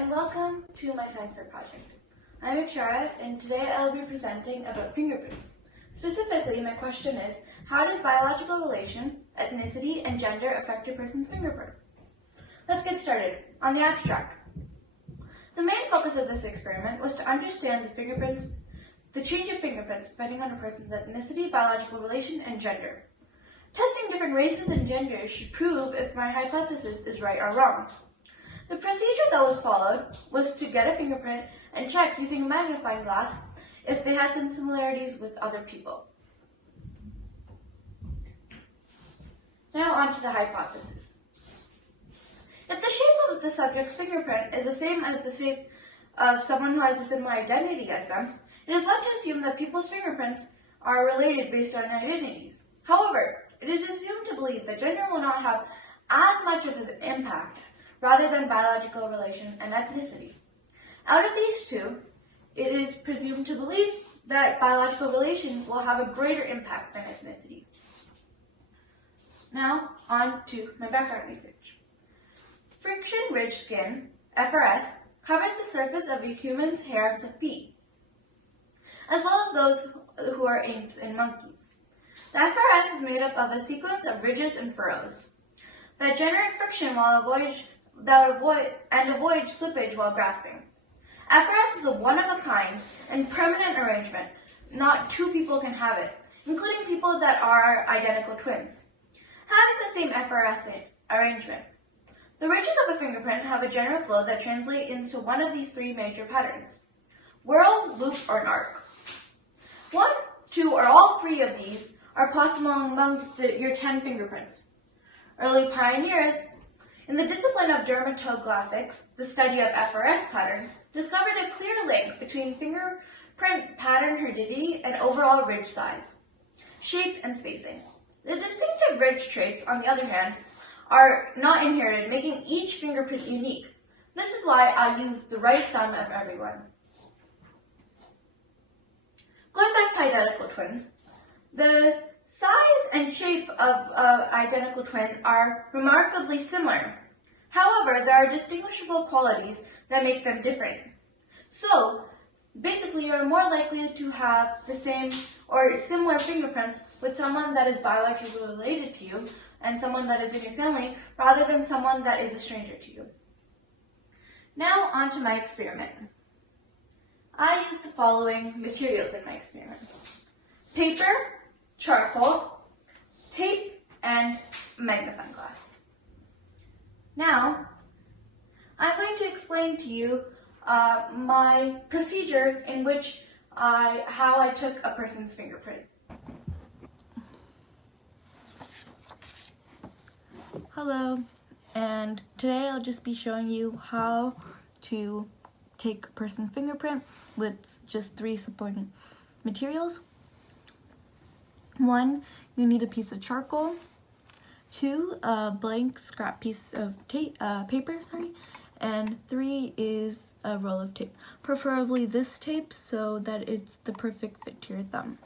and welcome to my science fair project. I'm Akshara, and today I will be presenting about fingerprints. Specifically, my question is, how does biological relation, ethnicity, and gender affect a person's fingerprint? Let's get started. On the abstract. The main focus of this experiment was to understand the change of fingerprints depending on a person's ethnicity, biological relation, and gender. Testing different races and genders should prove if my hypothesis is right or wrong. The procedure that was followed was to get a fingerprint and check using a magnifying glass if they had some similarities with other people. Now on to the hypothesis. If the shape of the subject's fingerprint is the same as the shape of someone who has a similar identity as them, it is left to assume that people's fingerprints are related based on identities. However, it is assumed to believe that gender will not have as much of an impact rather than biological relation and ethnicity. Out of these two, it is presumed to believe that biological relation will have a greater impact than ethnicity. Now, on to my background research. Friction-ridged skin, FRS, covers the surface of a human's hands and feet, as well as those who are apes and monkeys. The FRS is made up of a sequence of ridges and furrows that generate friction and avoid slippage while grasping. FRS is a one-of-a-kind and permanent arrangement. Not two people can have it, including people that are identical twins, having the same FRS arrangement. The ridges of a fingerprint have a general flow that translates into one of these three major patterns: whirl, loop, or an arc. One, two, or all three of these are possible among your 10 fingerprints. Early pioneers in the discipline of dermatographics, the study of FRS patterns, discovered a clear link between fingerprint pattern heredity and overall ridge size, shape, and spacing. The distinctive ridge traits, on the other hand, are not inherited, making each fingerprint unique. This is why I use the right thumb of everyone. Going back to identical twins, the size and shape of identical twins are remarkably similar. However, there are distinguishable qualities that make them different. So, basically, you are more likely to have the same or similar fingerprints with someone that is biologically related to you and someone that is in your family, rather than someone that is a stranger to you. Now, on to my experiment. I used the following materials in my experiment: paper, charcoal, tape, and magnifying glass. Now, I'm going to explain to you my procedure in which how I took a person's fingerprint. Hello, and today I'll just be showing you how to take a person's fingerprint with just 3 supporting materials. 1, you need a piece of charcoal. 2, a blank scrap piece of paper, and 3 is a roll of tape. Preferably this tape so that it's the perfect fit to your thumb.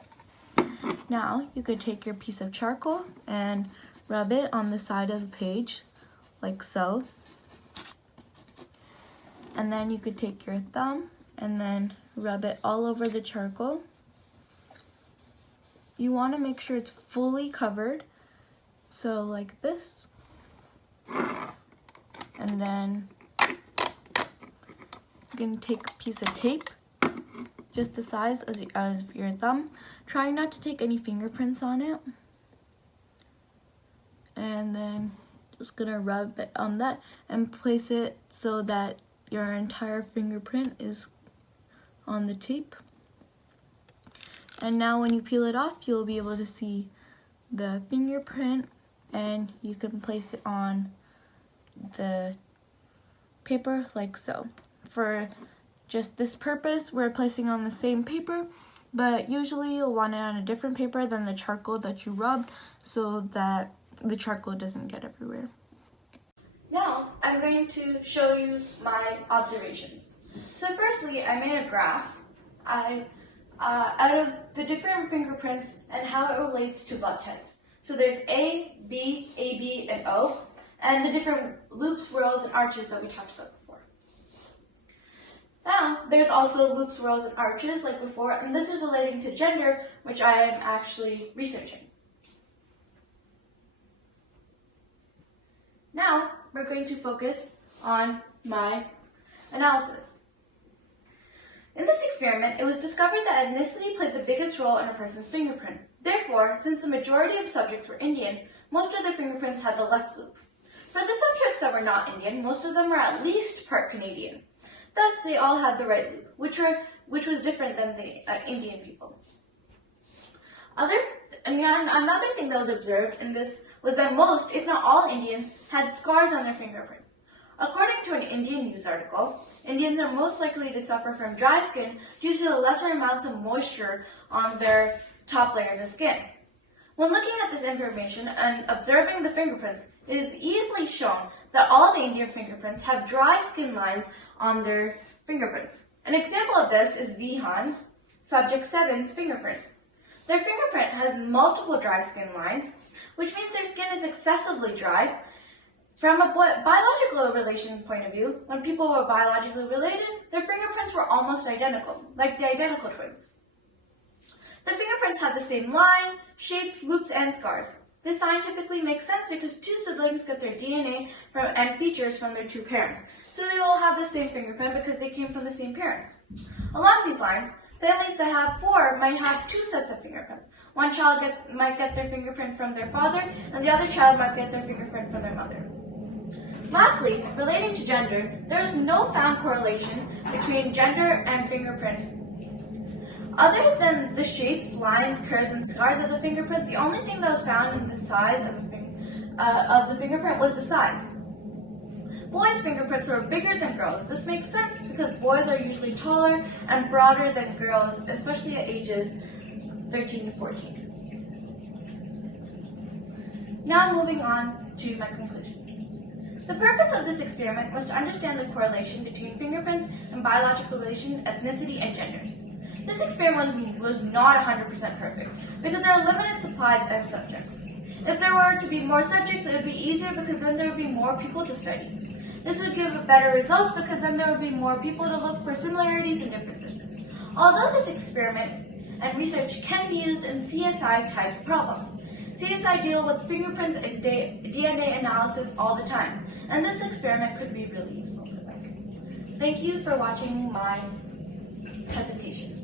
Now, you could take your piece of charcoal and rub it on the side of the page, like so. And then you could take your thumb and then rub it all over the charcoal. You want to make sure it's fully covered, so like this. And then you can take a piece of tape, just the size as your thumb. Try not to take any fingerprints on it. And then just gonna rub it on that and place it so that your entire fingerprint is on the tape. And now when you peel it off, you'll be able to see the fingerprint, and you can place it on the paper like so. For just this purpose, we're placing on the same paper, but usually you'll want it on a different paper than the charcoal that you rubbed so that the charcoal doesn't get everywhere. Now, I'm going to show you my observations. So firstly, I made a graph out of the different fingerprints and how it relates to blood types. So there's A, B, AB, and O, and the different loops, whirls, and arches that we talked about before. Now, there's also loops, swirls, and arches like before, and this is relating to gender, which I am actually researching. Now, we're going to focus on my analysis. In this experiment, it was discovered that ethnicity played the biggest role in a person's fingerprint. Therefore, since the majority of subjects were Indian, most of their fingerprints had the left loop. For the subjects that were not Indian, most of them were at least part Canadian. Thus, they all had the right loop, which was different than the Indian people. Another thing that was observed in this was that most, if not all, Indians had scars on their fingerprint. According to an Indian news article, Indians are most likely to suffer from dry skin due to the lesser amounts of moisture on their top layers of skin. When looking at this information and observing the fingerprints, it is easily shown that all the Indian fingerprints have dry skin lines on their fingerprints. An example of this is Vihan's, subject 7's fingerprint. Their fingerprint has multiple dry skin lines, which means their skin is excessively dry. From a biological relation point of view, when people were biologically related, their fingerprints were almost identical, like the identical twins. The fingerprints have the same line, shapes, loops, and scars. This scientifically makes sense because two siblings get their DNA and features from their two parents, so they all have the same fingerprint because they came from the same parents. Along these lines, families that have 4 might have 2 sets of fingerprints. One child might get their fingerprint from their father, and the other child might get their fingerprint from their mother. Lastly, relating to gender, there is no found correlation between gender and fingerprint. Other than the shapes, lines, curves, and scars of the fingerprint, the only thing that was found in the size of the fingerprint was the size. Boys' fingerprints were bigger than girls'. This makes sense because boys are usually taller and broader than girls, especially at ages 13 to 14. Now moving on to my conclusion. The purpose of this experiment was to understand the correlation between fingerprints and biological relation, ethnicity, and gender. This experiment was not 100% perfect because there are limited supplies and subjects. If there were to be more subjects, it would be easier because then there would be more people to study. This would give better results because then there would be more people to look for similarities and differences. Although this experiment and research can be used in CSI-type problems, CSI deal with fingerprints and DNA analysis all the time, and this experiment could be really useful for them. Thank you for watching my presentation.